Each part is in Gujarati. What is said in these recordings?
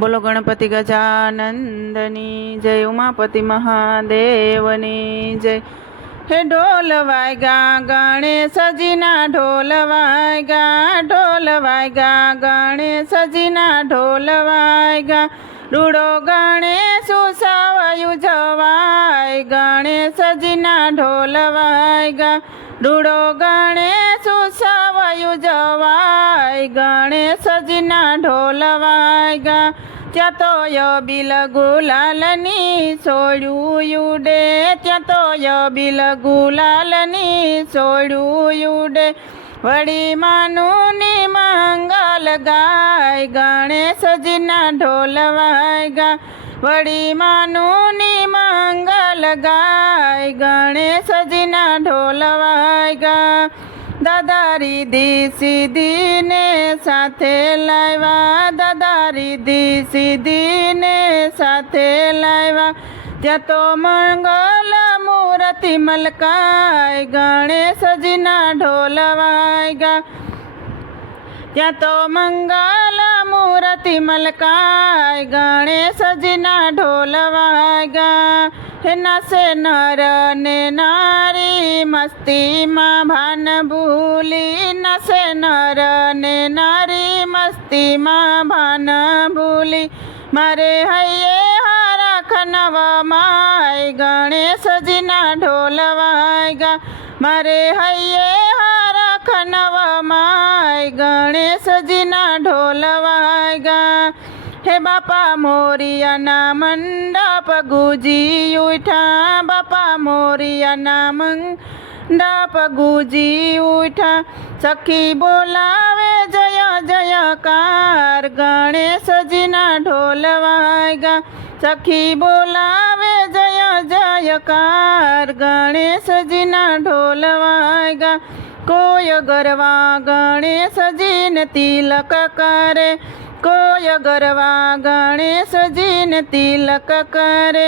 બોલો ગણપતિ ગજાનંદની જય, ઉમાપતિ મહાદેવની જય. હે ઢોલ વાગ્યા ગણેશજીના ઢોલ વાગ્યા ઢોલ વાગ્યા ગણેશજીના ઢોલ વાગ્યા રૂડો ગણેશ ઉત્સવયું જવાય, ગણેશજીના ઢોલ વાગ્યા રૂડો ગણેશ ઉત્સવયું જવાય ગણેશજીના ઢોલ વાગ્યા. ત્યાં તો યબીલ ગુલાલની સોડ્યું યુડે ત્યાં તો યબીલ ગુલાલની સોડ્યું યુડે વળી માનુની મંગલ ગાય ગણેશજીના ઢોલ વાગ્યા. વળી માનુની મંગલ ગાય ગણેશજીના ઢોલ વાગ્યા દાદા રીધી સીધીને સાથે લાવ્યા દાદા રીધી સીધીને સાથે લાવ્યા ત્યાં તો મંગલ મૂર્તિ મલકાય ગણેશજીના ઢોલ વાગ્યા ત્યાં તો મંગલ મૂર્તિ મલકાય ગણેશજીના ઢોલ વાગ્યા હે નાસે નર ને નારી મસ્તીમાં ભાન ભૂલી નસે નર ને નારી મસ્તીમાં ભાન ભૂલી મારે હૈયે હરખ નવમાય ગણેશજીના ઢોલ વાગ્યા મારે હૈયે હરખ નવમાય ગણેશજીના ઢોલ વાગ્યા હે બાપા મોરિયાના મંડપ ગુજી ઉઠા બાપા મોરિયાના મંડપ ગુજી ઉઠા સખી બોલાવે જય જયકાર ગણેશજીના ઢોલ વાગ્યા સખી બોલાવે જય જયકાર ગણેશજીના ઢોલ વાગ્યા કોઈ ગરવા ગણેશજીને તિલક કરે કોઈ ગરવા ગણેશજીને તિલક કરે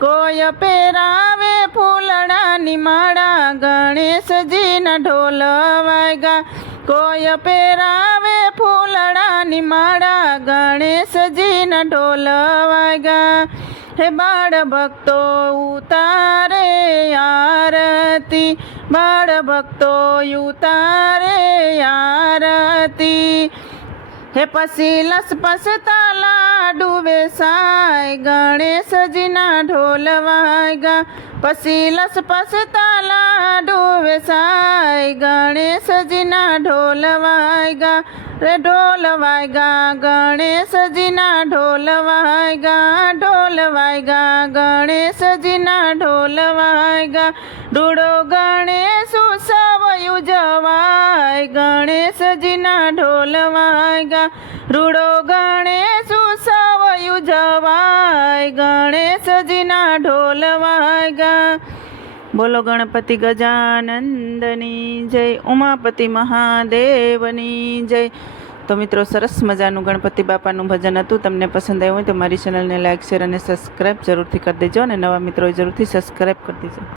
કોઈ પહેરાવે ફૂલડાની માળા ગણેશજીના ઢોલ વાગ્યા કોઈ પહેરાવે ફૂલડાની માળા ગણેશજીના ઢોલ વાગ્યા હે બાળ ભક્તો ઉતારે આરતી બાળ ભક્તો ઉતારે આરતી હે પછી લસપસતા લાડુ વેસાય, ગણેશજીના ઢોલ વાગ્યા પછી લસપસતા લાડુ વેસાય, ગણેશજીના ઢોલ વાગ્યા રે ઢોલ વાગ્યા ગણેશજીના ઢોલ વાગ્યા ઢોલ વાગ્યા ગણેશજીના ઢોલ વાગ્યા ડૂડો ગણેશ ઉજવાય ગણેશજીના ઢોલ વાગ્યા. રૂડો ગણેશ ઉત્સવ ઉજવાય ગણેશજીના ઢોલ વાગ્યા. બોલો ગણપતિ ગજાનંદની જય, ઉમાપતિ મહાદેવની જય. તો મિત્રો, સરસ મજાનું ગણપતિ બાપાનું ભજન હતું. તમને પસંદ આવ્યું હોય તો મારી ચેનલને લાઇક શેર અને સબસ્ક્રાઈબ જરૂરથી કરી દેજો અને નવા મિત્રો જરૂરથી સબસ્ક્રાઈબ કરી દેજો.